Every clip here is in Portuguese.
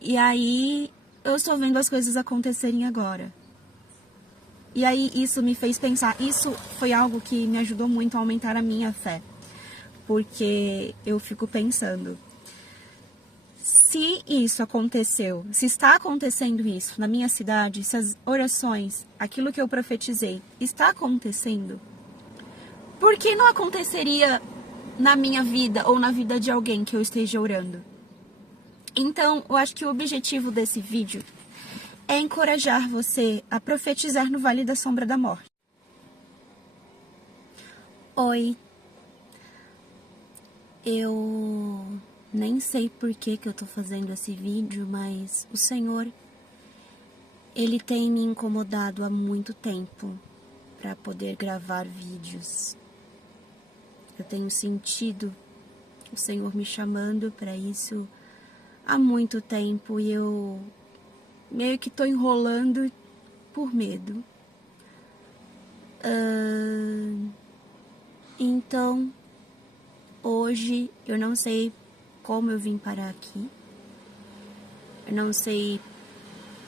E aí eu estou vendo as coisas acontecerem agora. E aí isso me fez pensar, isso foi algo que me ajudou muito a aumentar a minha fé. Porque eu fico pensando, se isso aconteceu, se está acontecendo isso na minha cidade, se as orações, aquilo que eu profetizei, está acontecendo, por que não aconteceria na minha vida ou na vida de alguém que eu esteja orando? Então, eu acho que o objetivo desse vídeo é encorajar você a profetizar no Vale da Sombra da Morte. Oi, eu nem sei por que eu tô fazendo esse vídeo, mas o Senhor, Ele tem me incomodado há muito tempo para poder gravar vídeos. Eu tenho sentido o Senhor me chamando para isso há muito tempo e eu meio que tô enrolando por medo. Então, hoje eu não sei como eu vim parar aqui. Eu não sei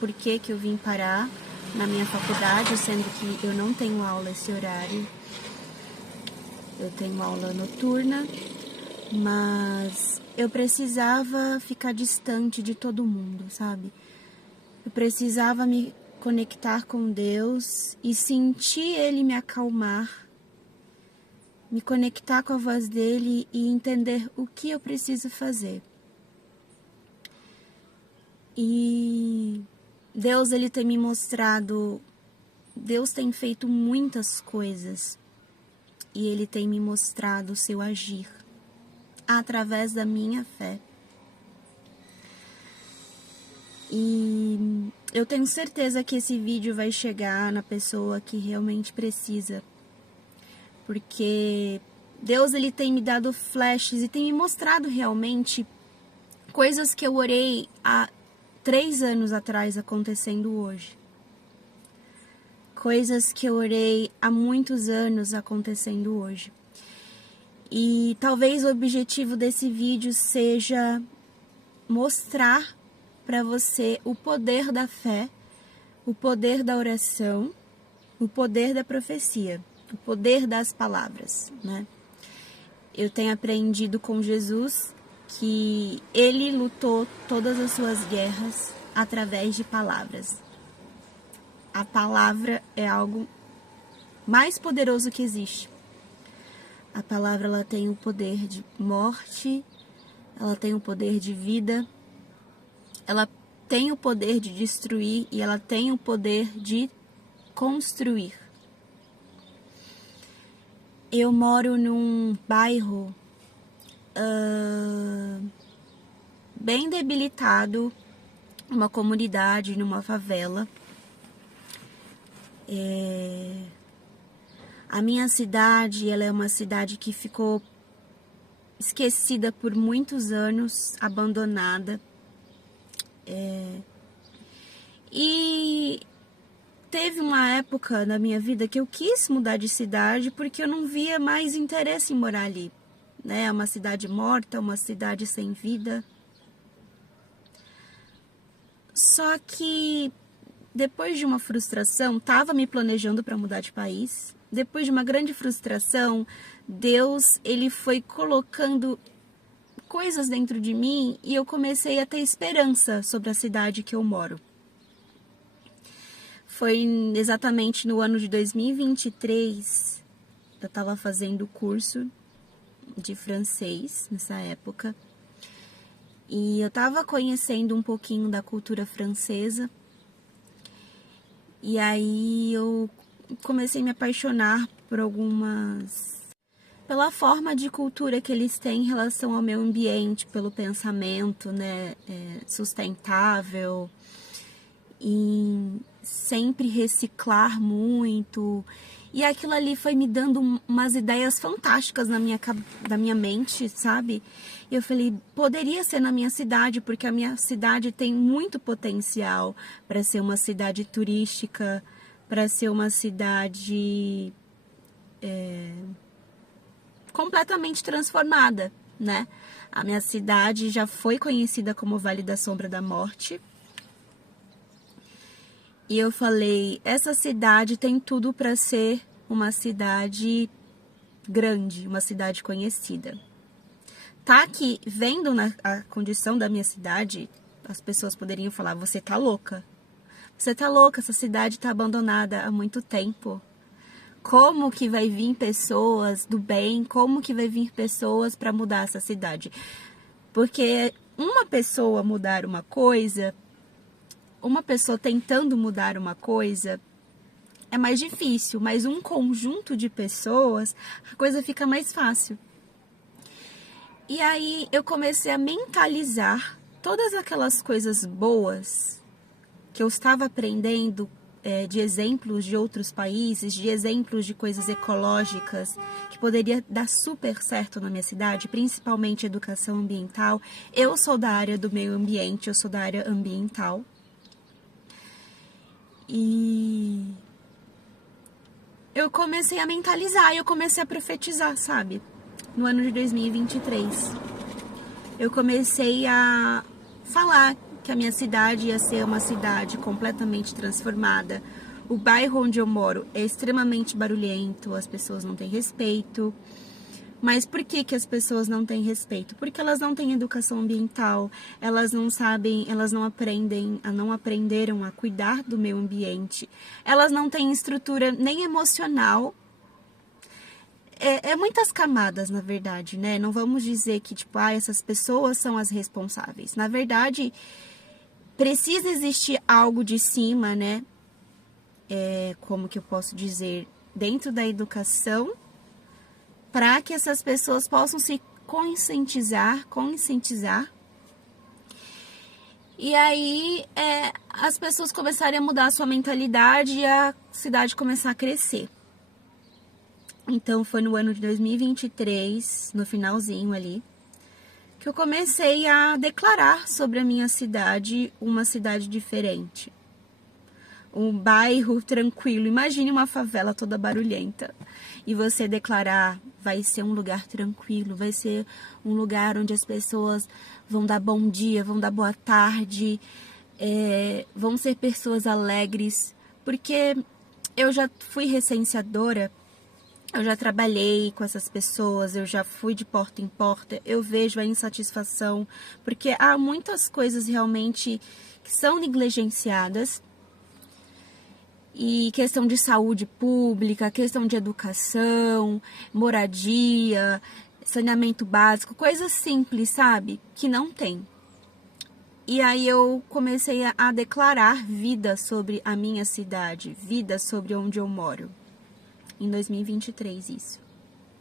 por que eu vim parar na minha faculdade, sendo que eu não tenho aula esse horário. Eu tenho aula noturna, mas eu precisava ficar distante de todo mundo, sabe? Eu precisava me conectar com Deus e sentir Ele me acalmar, me conectar com a voz dele e entender o que eu preciso fazer. E Deus, Ele tem me mostrado, Deus tem feito muitas coisas e Ele tem me mostrado o seu agir através da minha fé. E eu tenho certeza que esse vídeo vai chegar na pessoa que realmente precisa. Porque Deus, Ele tem me dado flashes e tem me mostrado realmente coisas que eu orei há 3 anos atrás acontecendo hoje. Coisas que eu orei há muitos anos acontecendo hoje. E talvez o objetivo desse vídeo seja mostrar para você o poder da fé, o poder da oração, o poder da profecia, o poder das palavras, né? Eu tenho aprendido com Jesus que Ele lutou todas as suas guerras através de palavras. A palavra é algo mais poderoso que existe. A palavra, ela tem o poder de morte, ela tem o poder de vida, ela tem o poder de destruir e ela tem o poder de construir. Eu moro num bairro bem debilitado, uma comunidade, numa favela. A minha cidade, ela é uma cidade que ficou esquecida por muitos anos, abandonada. E teve uma época na minha vida que eu quis mudar de cidade porque eu não via mais interesse em morar ali, né? É uma cidade morta, uma cidade sem vida. Só que depois de uma frustração, estava me planejando para mudar de país. Depois de uma grande frustração, Deus, Ele foi colocando coisas dentro de mim e eu comecei a ter esperança sobre a cidade que eu moro. Foi exatamente no ano de 2023, eu estava fazendo curso de francês nessa época. E eu estava conhecendo um pouquinho da cultura francesa. E aí eu comecei a me apaixonar por pela forma de cultura que eles têm em relação ao meio ambiente, pelo pensamento, né, sustentável, e sempre reciclar muito. E aquilo ali foi me dando umas ideias fantásticas na minha mente, sabe? E eu falei, poderia ser na minha cidade, porque a minha cidade tem muito potencial para ser uma cidade turística, para ser uma cidade completamente transformada, né? A minha cidade já foi conhecida como Vale da Sombra da Morte. E eu falei, essa cidade tem tudo para ser uma cidade grande, uma cidade conhecida. Tá que, vendo a condição da minha cidade, as pessoas poderiam falar, você tá louca. Você tá louca, essa cidade tá abandonada há muito tempo. Como que vai vir pessoas do bem? Como que vai vir pessoas para mudar essa cidade? Porque uma pessoa mudar uma coisa, uma pessoa tentando mudar uma coisa, é mais difícil, mas um conjunto de pessoas, a coisa fica mais fácil. E aí eu comecei a mentalizar todas aquelas coisas boas que eu estava aprendendo de exemplos de outros países, de exemplos de coisas ecológicas que poderia dar super certo na minha cidade, principalmente educação ambiental. Eu sou da área do meio ambiente, eu sou da área ambiental. E eu comecei a mentalizar, eu comecei a profetizar, sabe? No ano de 2023. Eu comecei a falar que a minha cidade ia ser uma cidade completamente transformada. O bairro onde eu moro é extremamente barulhento, as pessoas não têm respeito. Mas por que as pessoas não têm respeito? Porque elas não têm educação ambiental, elas não sabem, elas não aprenderam a cuidar do meio ambiente, elas não têm estrutura nem emocional. É muitas camadas, na verdade, né? Não vamos dizer que, essas pessoas são as responsáveis. Na verdade, precisa existir algo de cima, né? Como que eu posso dizer? Dentro da educação, para que essas pessoas possam se conscientizar. E aí, as pessoas começarem a mudar a sua mentalidade e a cidade começar a crescer. Então, foi no ano de 2023, no finalzinho ali, que eu comecei a declarar sobre a minha cidade uma cidade diferente. Um bairro tranquilo. Imagine uma favela toda barulhenta. E você declarar, vai ser um lugar tranquilo, vai ser um lugar onde as pessoas vão dar bom dia, vão dar boa tarde, vão ser pessoas alegres. Porque eu já fui recenseadora, eu já trabalhei com essas pessoas, eu já fui de porta em porta, eu vejo a insatisfação, porque há muitas coisas realmente que são negligenciadas, e questão de saúde pública, questão de educação, moradia, saneamento básico, coisas simples, sabe? Que não tem. E aí eu comecei a declarar vida sobre a minha cidade, vida sobre onde eu moro. Em 2023 isso.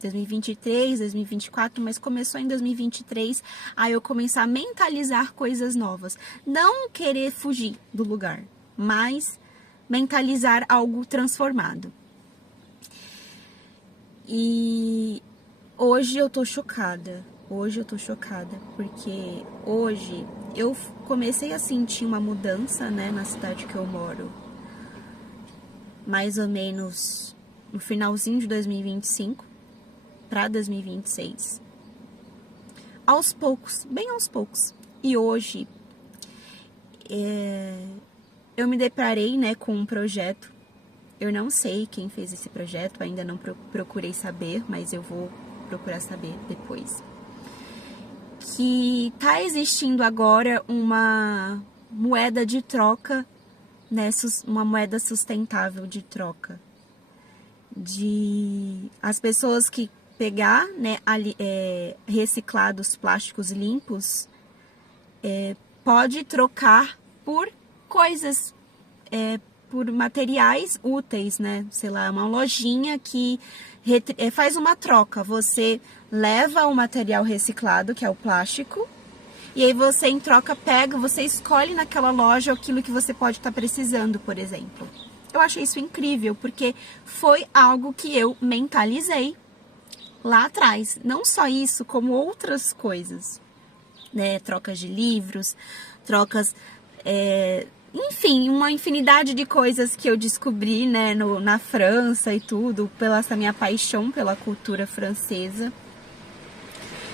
2023, 2024, mas começou em 2023, aí eu comecei a mentalizar coisas novas. Não querer fugir do lugar, mas mentalizar algo transformado. E hoje eu tô chocada. Porque hoje eu comecei a sentir uma mudança, né, na cidade que eu moro. Mais ou menos no finalzinho de 2025 para 2026. Aos poucos, bem aos poucos. E hoje eu me deparei, né, com um projeto. Eu não sei quem fez esse projeto, ainda não procurei saber, mas eu vou procurar saber depois. Que tá existindo agora uma moeda de troca, né, uma moeda sustentável de troca. De as pessoas que pegar, né, reciclados plásticos limpos, pode trocar por coisas, por materiais úteis, né? Sei lá, uma lojinha que faz uma troca. Você leva o material reciclado, que é o plástico, e aí você em troca você escolhe naquela loja aquilo que você pode estar precisando, por exemplo. Eu achei isso incrível, porque foi algo que eu mentalizei lá atrás. Não só isso, como outras coisas, né? Trocas de livros, trocas... enfim, uma infinidade de coisas que eu descobri, né, na França e tudo, pela essa minha paixão pela cultura francesa.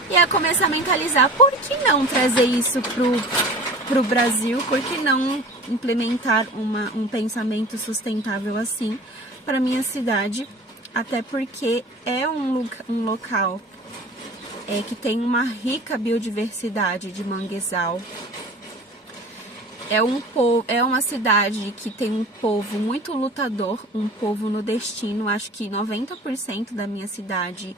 E aí eu comecei a mentalizar, por que não trazer isso pro Brasil? Por que não implementar um pensamento sustentável assim para minha cidade? Até porque é um local que tem uma rica biodiversidade de manguezal. É uma cidade que tem um povo muito lutador, um povo nordestino. Acho que 90% da minha cidade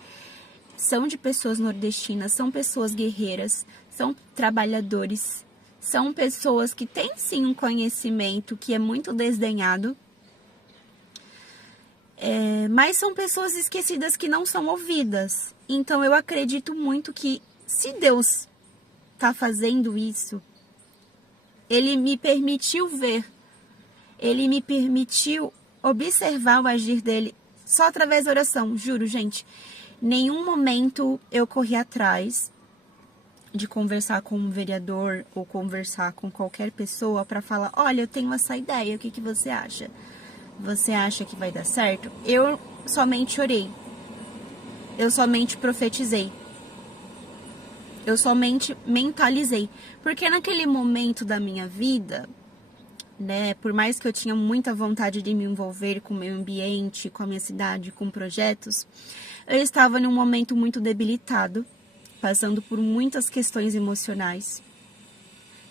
são de pessoas nordestinas, são pessoas guerreiras, são trabalhadores, são pessoas que têm sim um conhecimento que é muito desdenhado, mas são pessoas esquecidas que não são ouvidas. Então eu acredito muito que se Deus está fazendo isso, Ele me permitiu ver, Ele me permitiu observar o agir dele só através da oração, juro, gente. Nenhum momento eu corri atrás de conversar com um vereador ou conversar com qualquer pessoa para falar, olha, eu tenho essa ideia, o que você acha? Você acha que vai dar certo? Eu somente orei. Eu somente profetizei. Eu somente mentalizei. Porque naquele momento da minha vida, né, por mais que eu tinha muita vontade de me envolver com o meio ambiente, com a minha cidade, com projetos, eu estava num momento muito debilitado, passando por muitas questões emocionais,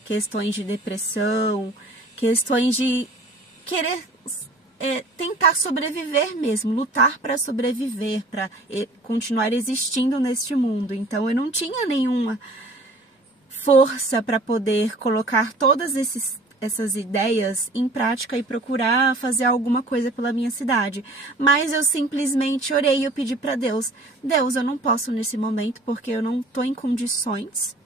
questões de depressão, questões de querer tentar sobreviver mesmo, lutar para sobreviver, para continuar existindo neste mundo. Então eu não tinha nenhuma força para poder colocar todas essas ideias em prática e procurar fazer alguma coisa pela minha cidade. Mas eu simplesmente orei e eu pedi para Deus, eu não posso nesse momento porque eu não estou em condições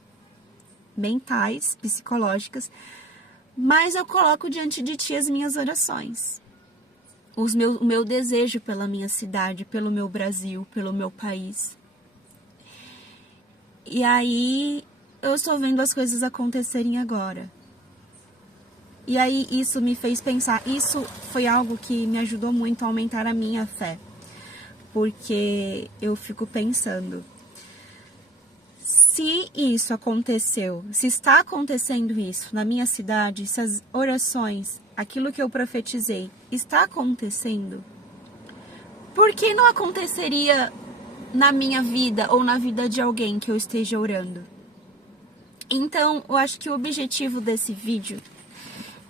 mentais, psicológicas, mas eu coloco diante de Ti as minhas orações. O meu desejo pela minha cidade, pelo meu Brasil, pelo meu país. E aí eu estou vendo as coisas acontecerem agora. E aí isso me fez pensar, isso foi algo que me ajudou muito a aumentar a minha fé. Porque eu fico pensando, se isso aconteceu, se está acontecendo isso na minha cidade, se as orações, aquilo que eu profetizei, está acontecendo, por que não aconteceria na minha vida ou na vida de alguém que eu esteja orando? Então, eu acho que o objetivo desse vídeo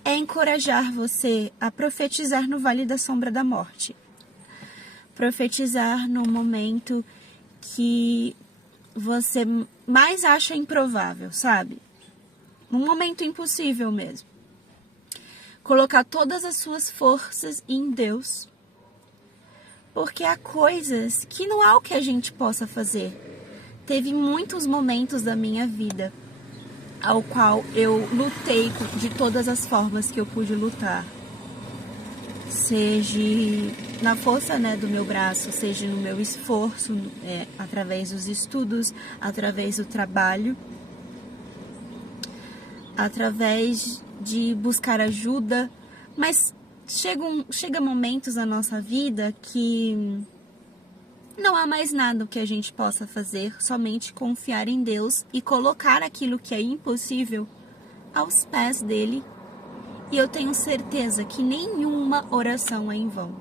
é encorajar você a profetizar no Vale da Sombra da Morte. Profetizar no momento que você mais acha improvável, sabe? Num momento impossível mesmo. Colocar todas as suas forças em Deus. Porque há coisas que não há o que a gente possa fazer. Teve muitos momentos da minha vida ao qual eu lutei de todas as formas que eu pude lutar. Seja na força, né, do meu braço, seja no meu esforço, através dos estudos, através do trabalho, através de buscar ajuda, mas chega momentos na nossa vida que não há mais nada que a gente possa fazer, somente confiar em Deus e colocar aquilo que é impossível aos pés dele. E eu tenho certeza que nenhuma oração é em vão.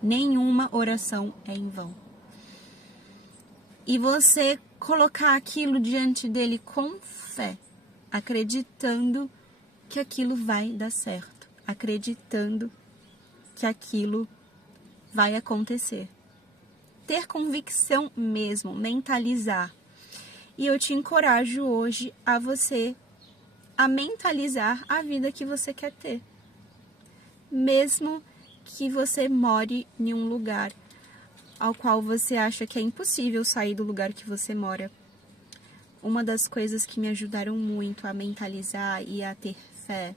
Nenhuma oração é em vão. E você colocar aquilo diante dele com fé, acreditando que aquilo vai dar certo, acreditando que aquilo vai acontecer. Ter convicção mesmo, mentalizar. E eu te encorajo hoje a você a mentalizar a vida que você quer ter. Mesmo que você more em um lugar ao qual você acha que é impossível sair do lugar que você mora. Uma das coisas que me ajudaram muito a mentalizar e a ter fé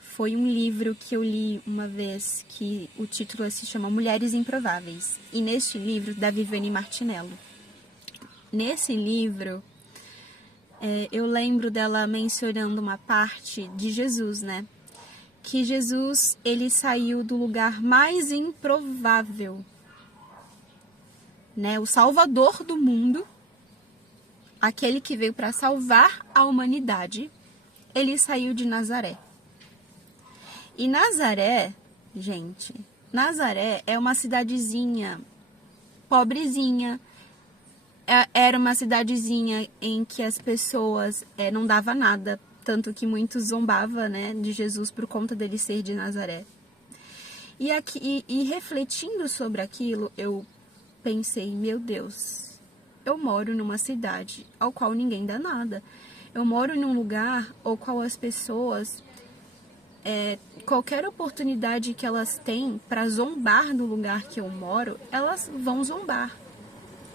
foi um livro que eu li uma vez, que o título se chama Mulheres Improváveis. E neste livro, da Viviane Martinello. Nesse livro, eu lembro dela mencionando uma parte de Jesus, né? Que Jesus, ele saiu do lugar mais improvável, né? O Salvador do mundo aquele que veio para salvar a humanidade, ele saiu de Nazaré. E Nazaré, gente, Nazaré é uma cidadezinha pobrezinha. Era uma cidadezinha em que as pessoas não dava nada, tanto que muitos zombavam, né, de Jesus por conta dele ser de Nazaré. E refletindo sobre aquilo, eu pensei, meu Deus, eu moro numa cidade ao qual ninguém dá nada. Eu moro num lugar ao qual as pessoas, qualquer oportunidade que elas têm para zombar do lugar que eu moro, elas vão zombar.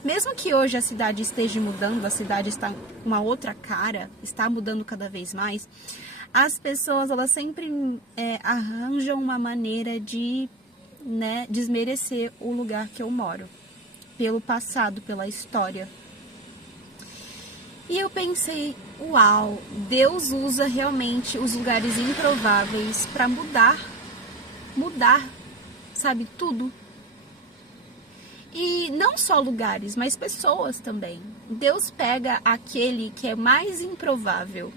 Mesmo que hoje a cidade esteja mudando, a cidade está uma outra cara, está mudando cada vez mais, as pessoas, elas sempre arranjam uma maneira de, né, desmerecer o lugar que eu moro, pelo passado, pela história. E eu pensei, uau, Deus usa realmente os lugares improváveis para mudar, sabe, tudo. E não só lugares, mas pessoas também. Deus pega aquele que é mais improvável.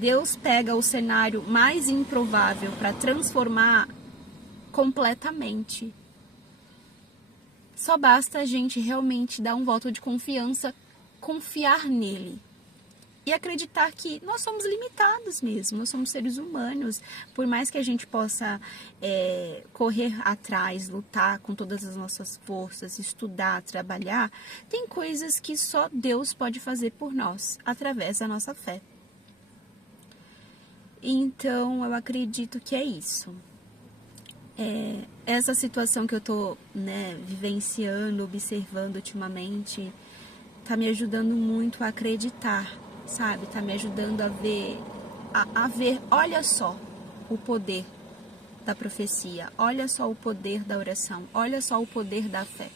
Deus pega o cenário mais improvável para transformar completamente. Só basta a gente realmente dar um voto de confiança, confiar nele. E acreditar que nós somos limitados mesmo, nós somos seres humanos. Por mais que a gente possa correr atrás, lutar com todas as nossas forças, estudar, trabalhar, tem coisas que só Deus pode fazer por nós, através da nossa fé. Então, eu acredito que é isso. Essa situação que eu tô, né, vivenciando, observando ultimamente, tá me ajudando muito a acreditar, sabe? Tá me ajudando a ver, olha só o poder da profecia, olha só o poder da oração, olha só o poder da fé.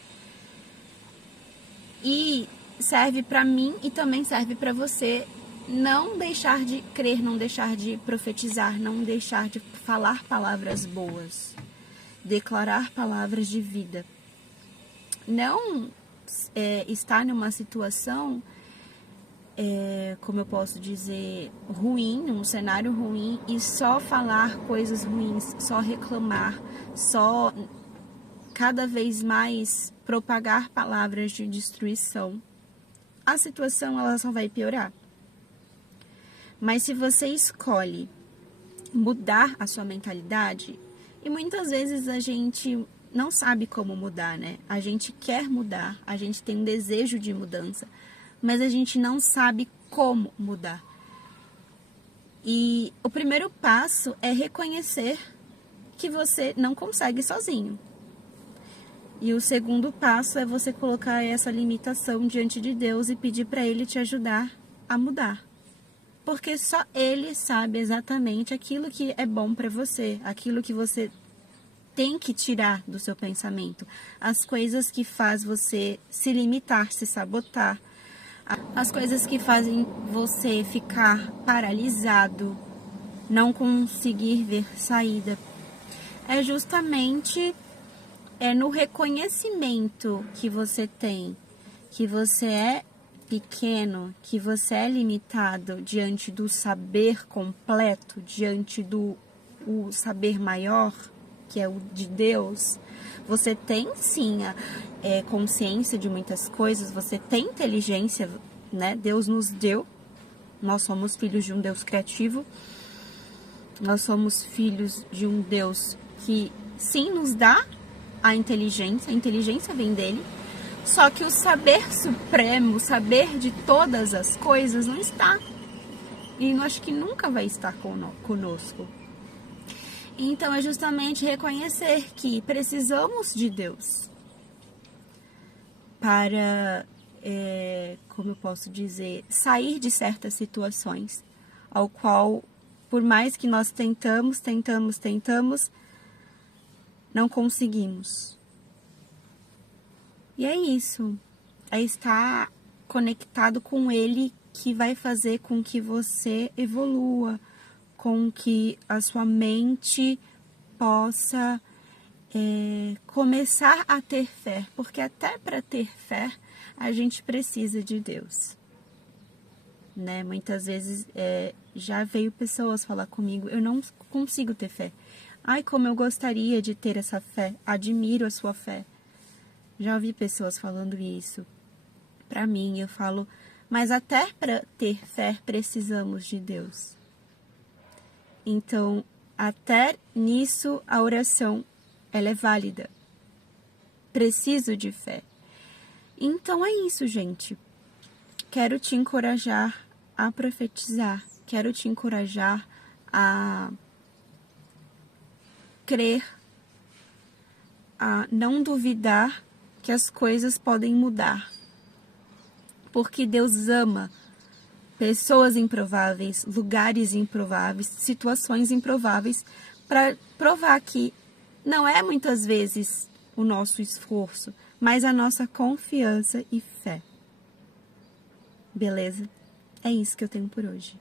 E serve para mim e também serve para você não deixar de crer, não deixar de profetizar, não deixar de falar palavras boas, declarar palavras de vida. Não estar numa situação, como eu posso dizer, ruim, num cenário ruim, e só falar coisas ruins, só reclamar, só cada vez mais propagar palavras de destruição. A situação, ela só vai piorar. Mas se você escolhe mudar a sua mentalidade, e muitas vezes a gente não sabe como mudar, né? A gente quer mudar, a gente tem um desejo de mudança, mas a gente não sabe como mudar. E o primeiro passo é reconhecer que você não consegue sozinho. E o segundo passo é você colocar essa limitação diante de Deus e pedir para Ele te ajudar a mudar. Porque só Ele sabe exatamente aquilo que é bom para você, aquilo que você tem que tirar do seu pensamento, as coisas que faz você se limitar, se sabotar, as coisas que fazem você ficar paralisado, não conseguir ver saída. É justamente no reconhecimento que você tem, que você é pequeno, que você é limitado diante do saber completo, diante do saber maior, que é o de Deus. Você tem sim consciência de muitas coisas, você tem inteligência, né? Deus nos deu, nós somos filhos de um Deus criativo, nós somos filhos de um Deus que sim nos dá a inteligência vem dele, só que o saber supremo, o saber de todas as coisas não está, e eu acho que nunca vai estar conosco. Então é justamente reconhecer que precisamos de Deus para, como eu posso dizer, sair de certas situações, ao qual, por mais que nós tentamos, não conseguimos. E é isso, é estar conectado com Ele que vai fazer com que você evolua, com que a sua mente possa começar a ter fé, porque até para ter fé a gente precisa de Deus. né? Muitas vezes já veio pessoas falar comigo, eu não consigo ter fé. Ai, como eu gostaria de ter essa fé, admiro a sua fé. Já ouvi pessoas falando isso pra mim, eu falo, mas até para ter fé precisamos de Deus. Então, até nisso a oração, ela é válida. Preciso de fé. Então é isso, gente. Quero te encorajar a profetizar. Quero te encorajar a crer, a não duvidar que as coisas podem mudar. Porque Deus ama pessoas improváveis, lugares improváveis, situações improváveis, para provar que não é muitas vezes o nosso esforço, mas a nossa confiança e fé. Beleza? É isso que eu tenho por hoje.